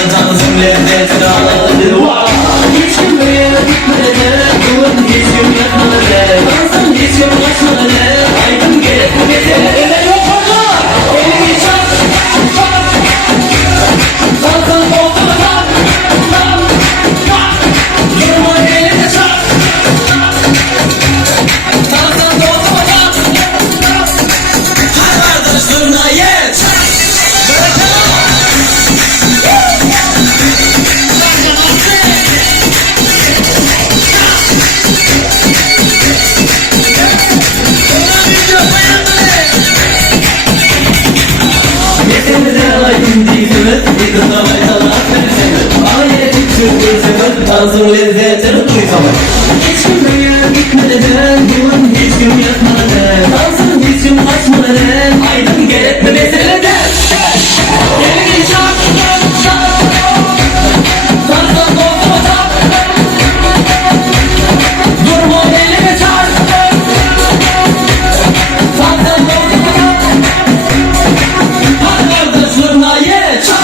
Dansın lezzetini anladı. Hiç kim buraya gitmedi, duvarın hiç kim yakmadı. Dansın hiç kim kaçmadı, aydın gelip bu gece ele yok orada. Elini çak, çak. Dansın koltuğu tak, tak, tak. Durma elini çak. Dansın koltuğu tak, tak. Her vardır zurnayı çak. Dansın lezzetini duysamam. Hiç kim buraya gitmeden, duvarın hiç kim yakmadan. Dansın hiç kim kaçmadan, aydın gerek mi meseleden. Elini çak, çak. Dansın koltuğu tak. Durma elini çak. Dansın koltuğu tak. Her vardı zurnayı çak.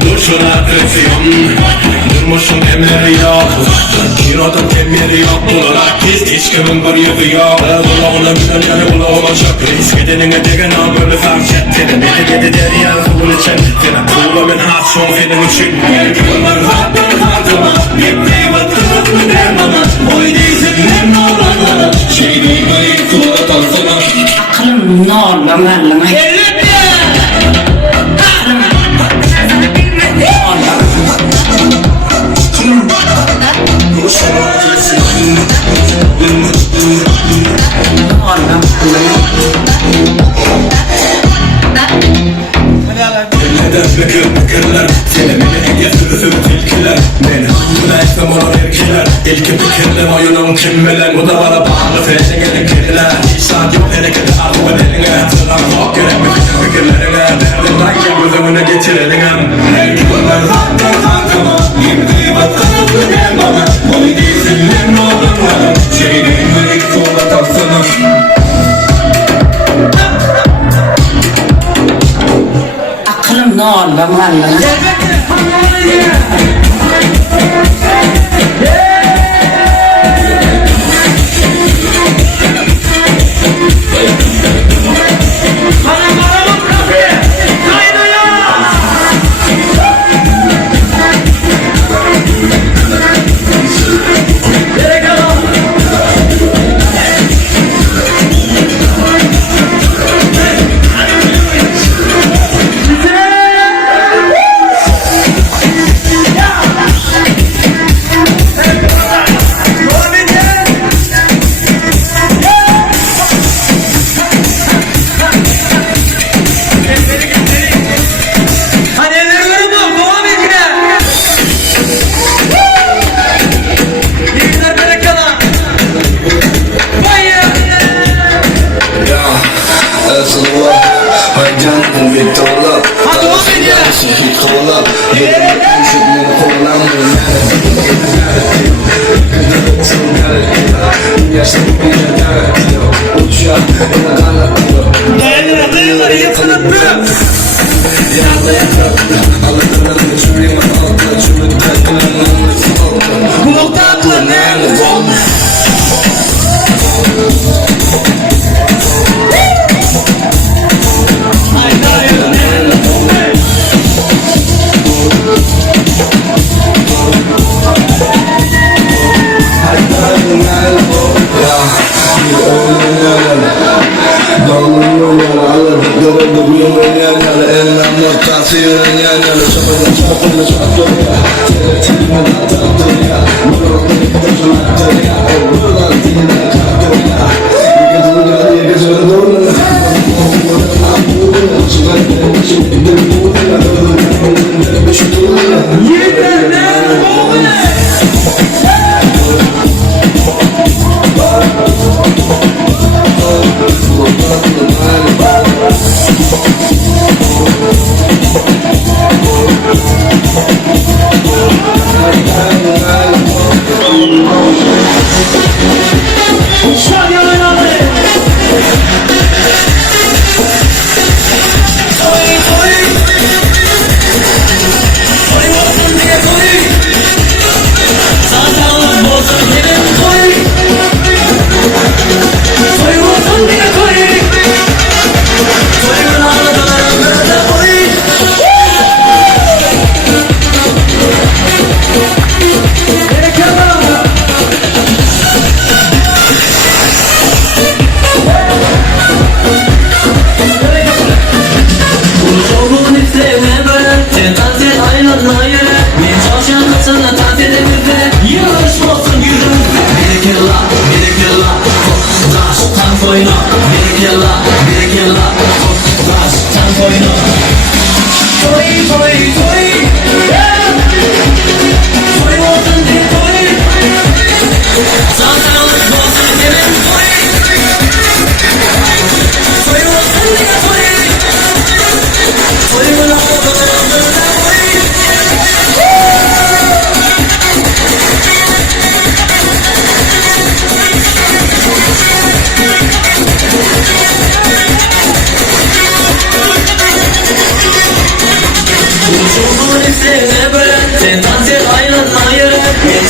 Duruşuna ötüyorum, durmuşun emri yok. Kirodun emri yok, bularak hiç kimin bir yüzü yok. Kulağına gülen yani kulağıma çok risk edenine degen an böyle fark ettin. Beni dedi derya kubun için, seni tuğla ben has son senin için. Bunlar hakkın harcama, yemeği batırıp dermana. Oy değilsin hem norlanlara, şey değil mi tuğla tansana. Aklım norlanlarlama. Neden bekirler, seni beni en yasırısı tilkiler. erkeler Men hamdına etmem onu erkeler İlki fikirlim oyunum kim bilen Bu da bana bağlı feşin gelin kediler Hiç saat yok hareketi artık eline Sıran bak gerek mi kışın fikirlerine Derdim dayken gözümüne geçirelim Her gün ben zaten kankama Yemdiğim atanı gel bana Bunu değilsin memnun olun bana Şeydeyim ve ilk sola taksana Aklım ne ağırlaman lan. Dayanır yatırıp Bu nokta aklı ne?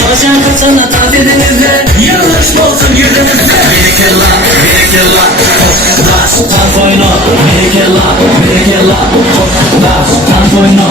Çalışan kızına tatildenizde Yılış olsun yüzünüzde Birikirla Das tank oyunu Birikirla Das tank oyunu